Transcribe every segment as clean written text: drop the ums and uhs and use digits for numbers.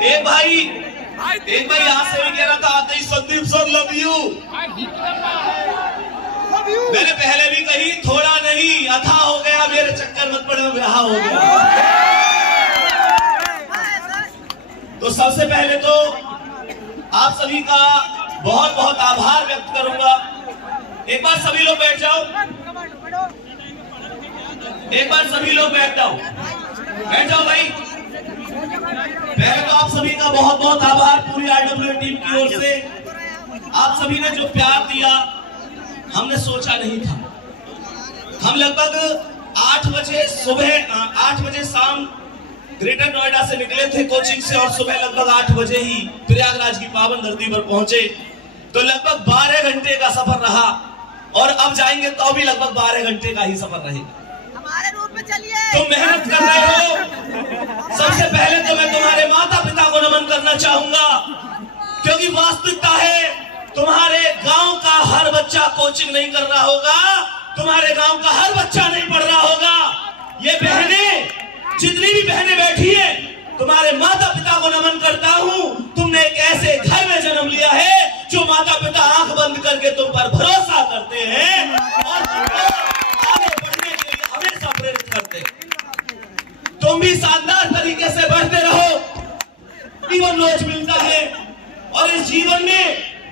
एक भाई यहां से भी कह रहा था आते ही संदीप सर लव यू। मैंने पहले भी कही थोड़ा नहीं अथा हो गया, मेरे चक्कर मत पड़े, ब्याह हो गया। तो सबसे पहले तो आप सभी का बहुत बहुत आभार व्यक्त करूंगा। एक बार सभी लोग बैठ जाओ, एक बार सभी लोग बैठ जाओ भाई। पहले तो आप सभी का बहुत बहुत आभार पूरी आरडब्ल्यू टीम की ओर से। आप सभी ने जो प्यार दिया हमने सोचा नहीं था। हम लगभग 8 बजे सुबह 8 बजे शाम ग्रेटर नोएडा से निकले थे कोचिंग से और सुबह लगभग 8 बजे ही प्रयागराज की पावन धरती पर पहुंचे। तो लगभग 12 घंटे का सफर रहा और अब जाएंगे तो भी लगभग 12 घंटे का ही सफर रहेगा। हमारे रूट में चलिए। तुम मेहनत कर रहे हो। सबसे पहले तो मैं तुम्हारे माता पिता को नमन करना चाहूंगा, क्योंकि वास्तविकता है तुम्हारे गांव का हर बच्चा कोचिंग नहीं कर रहा होगा, तुम्हारे गांव का हर बच्चा नहीं पढ़ रहा होगा। ये बहनें, जितनी भी बहनें बैठी हैं, तुम्हारे माता पिता को नमन करता हूं। तुमने एक ऐसे घर में जन्म लिया है जो माता पिता आंख बंद करके तुम पर भरोसा करते हैं और तुमको आगे बढ़ने के लिए हमेशा प्रेरित करते हैं। तुम भी शानदार तरीके से बढ़ते रहो। जीवन रोज मिलता है और इस जीवन में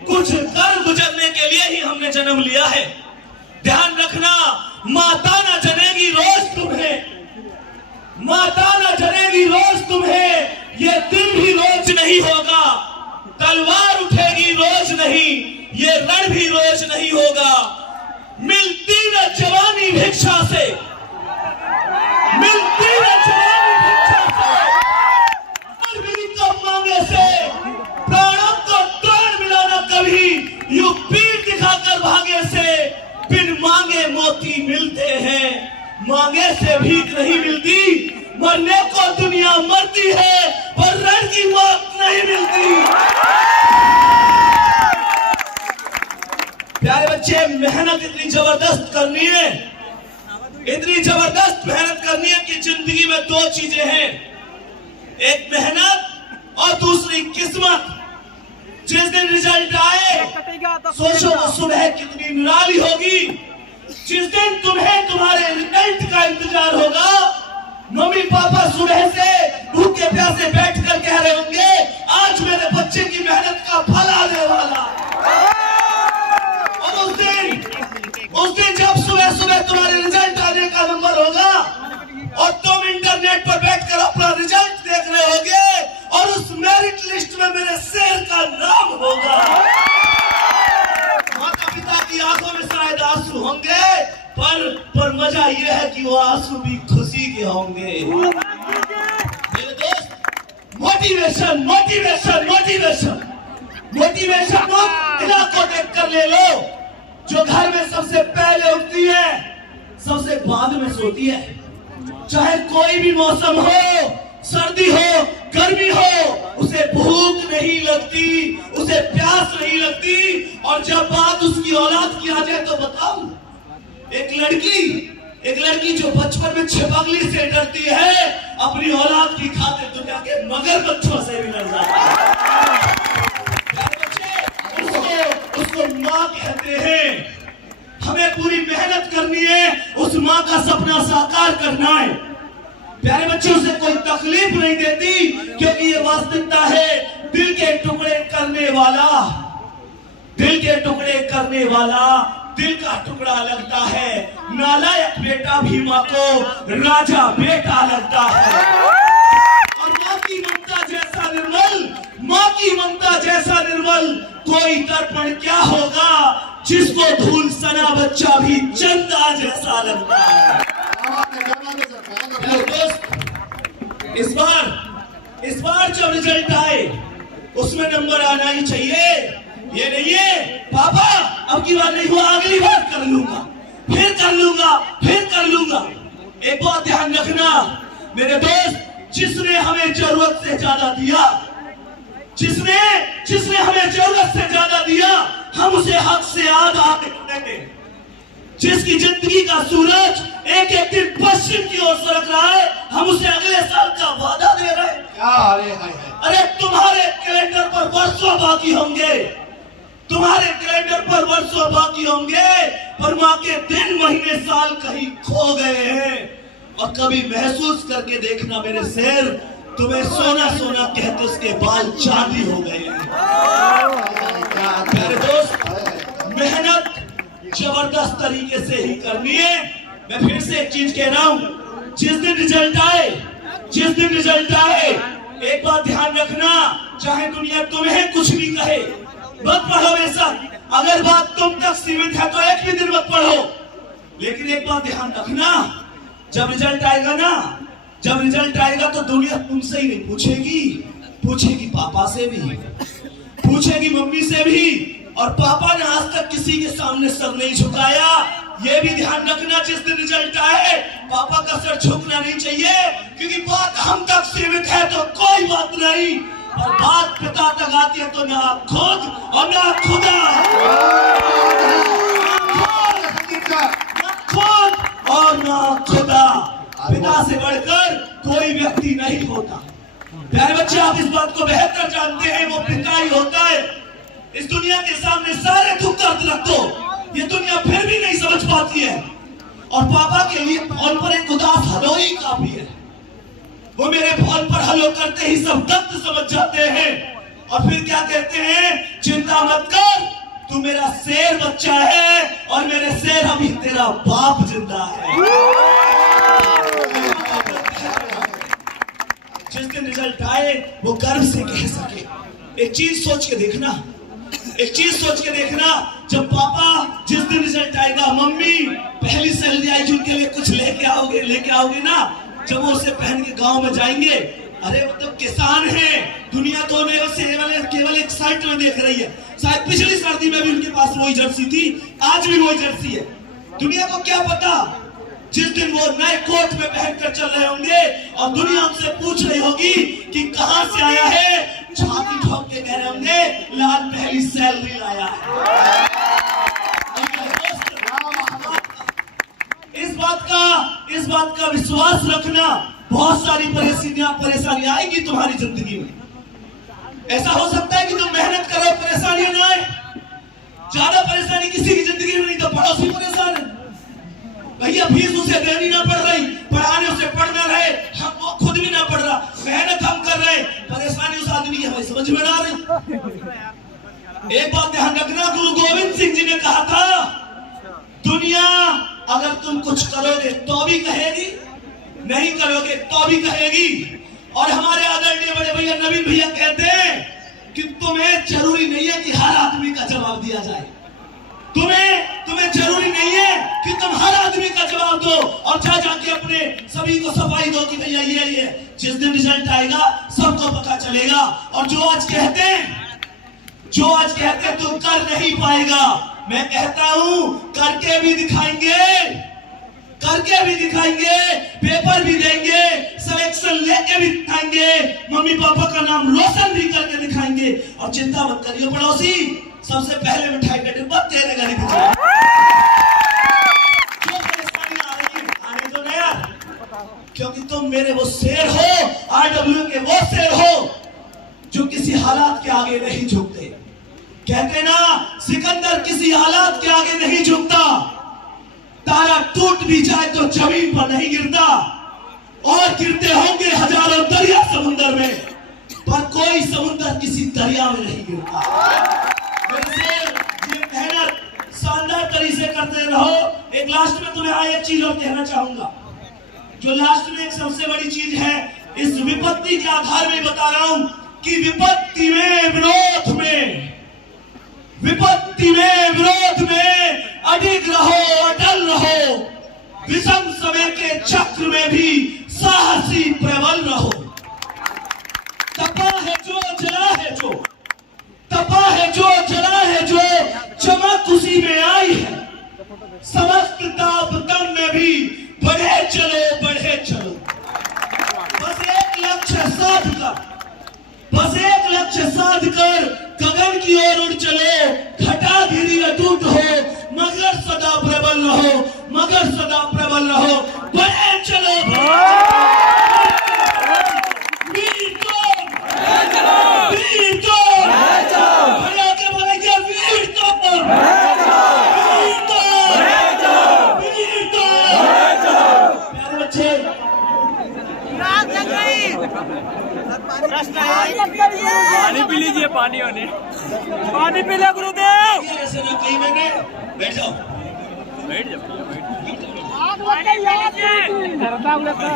कुछ कर गुजरने के लिए ही हमने जन्म लिया है। ध्यान रखना, माता न जनेगी रोज तुम्हें, माता न जनेगी रोज तुम्हें, ये दिन भी रोज नहीं होगा। तलवार उठेगी रोज नहीं, ये रण भी रोज नहीं होगा। मिलती न जवानी भिक्षा से, मिलती न जवानी भिक्षा से, मिली कब मांगे से, प्राणों को प्राण मिलाना कभी यूं पीठ दिखाकर भागे से। बिन मांगे मोती मिलते हैं, मांगे से भीख नहीं मिलती। मरने को दुनिया मरती है पर रण की मौत नहीं मिलती। प्यारे बच्चे, मेहनत इतनी जबरदस्त करनी है, इतनी जबरदस्त मेहनत करनी है कि जिंदगी में 2 चीजें हैं, एक मेहनत और दूसरी किस्मत। जिस दिन रिजल्ट आए सोचो वो सुबह कितनी निराली होगी। जिस दिन तुम्हें तुम्हारे रिजल्ट का इंतजार होगा, मम्मी पापा सुबह से भूखे प्यासे बैठ कर कह रहे होंगे आज मेरे बच्चे की मेहनत का फल आने वाला। और उस दिन जब सुबह सुबह तुम्हारे रिजल्ट आने का नंबर होगा और तुम इंटरनेट पर बैठकर अपना रिजल्ट देख रहे होगे और उस मेरिट लिस्ट में मेरे शेर का नाम होगा। माता पिता की आंखों में शायद आंसू होंगे पर मजा यह है कि वो आंसू भी खुशी के होंगे। मेरे दोस्त, मोटिवेशन मोटिवेशन मोटिवेशन मोटिवेशन को देख कर ले लो। जो घर में सबसे पहले उठती है सबसे बाद में सोती है। चाहे कोई भी मौसम हो, सर्दी हो गर्मी हो, उसे भूख नहीं लगती, उसे प्यास नहीं लगती। और जब बात उसकी औलाद की आ जाए तो बताऊं, एक लड़की जो बचपन में छिपकली से डरती है, अपनी औलाद की खातिर दुनिया के मगरमच्छों से भी डर जाती है। उसको माँ कहते हैं। हमें पूरी मेहनत करनी है, उस माँ का सपना साकार करना है। प्यारे बच्चों से कोई तकलीफ नहीं देती, क्योंकि ये वास्तविकता है। दिल के टुकड़े करने वाला, दिल के टुकड़े करने वाला दिल का टुकड़ा लगता है। नालायक बेटा भी माँ को राजा बेटा लगता है। और माँ की ममता जैसा निर्मल, माँ की ममता जैसा निर्मल कोई दर्पण क्या होगा, जिसको धूल सना बच्चा भी चंदा जैसा लगता है। इस बार जब रिजल्ट आए उसमें नंबर आना ही चाहिए। ये नहीं है पापा अब की बार नहीं हुआ, अगली बार कर लूंगा, फिर कर लूंगा, फिर कर लूंगा। एक बात ध्यान रखना मेरे दोस्त, जिसने हमें जरूरत से ज्यादा दिया, जिसने हमें जरूरत से ज्यादा दिया, हम उसे हक से आधा देंगे। जिसका जिसकी जिंदगी का सूरज एक एक दिन पश्चिम की ओर सरक रहा है, हम उसे अगले साल का वादा दे रहे हैं। अरे तुम्हारे कैलेंडर पर वर्षों बाकी होंगे, तुम्हारे कैलेंडर पर वर्षों बाकी होंगे, पर मां के दिन महीने साल कहीं खो गए हैं। और कभी महसूस करके देखना मेरे शेर, तुम्हें सोना सोना कहते उसके बाल चांदी हो गए हैं। मेरे दोस्त, मेहनत जबरदस्त तरीके से ही करनी है। मैं फिर से एक चीज कह रहा हूं, जिस दिन रिजल्ट आए एक बात ध्यान रखना, चाहे दुनिया तुम्हें कुछ भी कहे, मत पढ़ो बेशक। अगर बात तुम तक सीमित है तो एक भी दिन मत पढ़ो, लेकिन एक बात ध्यान रखना, जब रिजल्ट आएगा तो दुनिया तुमसे ही नहीं पूछेगी पापा से भी, पूछेगी मम्मी से भी। और पापा ने आज तक किसी के सामने सर नहीं झुकाया, ये भी ध्यान रखना। जिस दिन रिजल्ट आए पापा का सर झुकना नहीं चाहिए, क्योंकि बात हम तक सीमित है तो कोई बात नहीं, और बात पिता तक आती है तो ना खुद और ना खुदा, और ना खुदा, पिता से बढ़कर कोई व्यक्ति नहीं होता। प्यारे बच्चे, आप इस बात को बेहतर जानते हैं, वो पिता ही होता है। इस दुनिया के सामने सारे दुख दर्द रख दो, ये दुनिया फिर भी नहीं समझ पाती है, और पापा के लिए फोन पर एक उदास हलो ही काफी है। वो मेरे फोन पर हलो करते ही सब दर्द समझ जाते हैं, और फिर क्या कहते हैं, चिंता मत कर, तू मेरा शेर बच्चा है, और मेरे शेर अभी तेरा बाप जिंदा है। जिस दिन रिजल्ट आए वो गर्व से कह सके। एक चीज सोच के देखना, जब पापा जिस दिन रिजल्ट आएगा, मम्मी पहली सैलरी आएगी उनके लिए कुछ लेके आओगे ना, जब वो उसे पहन के गांव में जाएंगे, अरे मतलब किसान है, दुनिया तो केवल एक शर्ट में देख रही है। शायद पिछली सर्दी में भी उनके पास वही जर्सी थी, आज भी वही जर्सी है। दुनिया को क्या पता, जिस दिन वो नए कोट में पहनकर चल रहे होंगे और दुनिया उनसे पूछ रही होगी कि कहां से आया है, छाती ठोक के कह रहे होंगे, लाल पहली सैलरी लाया है। इस बात का विश्वास रखना, बहुत सारी परेशानियां आएगी तुम्हारी जिंदगी में। ऐसा हो सकता है कि तुम मेहनत करो, परेशानियां ना आए। ज्यादा परेशानी किसी की जिंदगी में नहीं तो पड़ोसी परेशान है, भैया फीस उसे देनी ना पड़ रही, पढ़ाने उसे पढ़ना रहे, हम वो खुद भी ना पढ़ रहा, मेहनत हम कर रहे, परेशानी उस आदमी की हमें समझ में ना रही। एक बात ध्यान रखना, गुरु गोविंद सिंह जी ने कहा था, दुनिया अगर तुम कुछ करोगे तो भी कहेगी, नहीं करोगे तो भी कहेगी। और हमारे आदरणीय बड़े भैया नवीन भैया कहते हैं कि तुम्हें जरूरी नहीं है कि हर आदमी का जवाब दिया जाए, तुम्हें जरूरी नहीं है कि तुम हर आदमी का जवाब दो और जाके अपने सभी को सफाई दो कि भैया ये जिस दिन रिजल्ट आएगा सबको पता चलेगा। और जो आज कहते हैं तू कर नहीं पाएगा, मैं कहता हूं करके भी दिखाएंगे, पेपर भी देंगे, सिलेक्शन लेके भी दिखाएंगे, मम्मी पापा का नाम रोशन भी करके दिखाएंगे। और चिंता मत करिए पड़ोसी, सबसे पहले मिठाई का डिब्बा तेरे घर ही भिजवा। जो परेशानी आ रही है आने दो ना यार, क्योंकि तुम मेरे वो शेर हो, RW के वो शेर हो जो किसी हालात के आगे नहीं झुकते। कहते ना, सिकंदर किसी हालात के आगे नहीं झुकता, तारा टूट भी जाए तो जमीन पर नहीं गिरता, और गिरते होंगे हजारों दरिया समुद्र में, पर कोई समुद्र किसी दरिया में नहीं गिरता। ये मेहनत शानदार तरीके से करते रहो। एक लास्ट में तुम्हें एक चीज और कहना चाहूंगा, जो लास्ट में एक सबसे बड़ी चीज है, इस विपत्ति के आधार में बता रहा हूं कि विपत्ति में विरोध में अडिग रहो, अटल रहो, विषम समय के चक्र में भी साहसी प्रबल रहो। तपा है जो जला है जो चमक उसी में आई है, समस्त ताप दम में भी बढ़े चलो। बस एक लक्ष्य साध कर गगन की ओर उड़ चलो, घटा धीरे अटूट हो, मगर सदा प्रबल प्रबल रहो, मगर सदा प्रबल रहो। बढ़े चलो वीर को, वीर को भैया के बोलेंगे वीर को, वीर को, वीर को। प्यारे बच्चे, रात लग गई। पानी पी लीजिए, पानी पी ले गुरुदेव। ऐसे ना कहीं मैंने बैठ जाओ, बैठ जाओ। आग लग गई।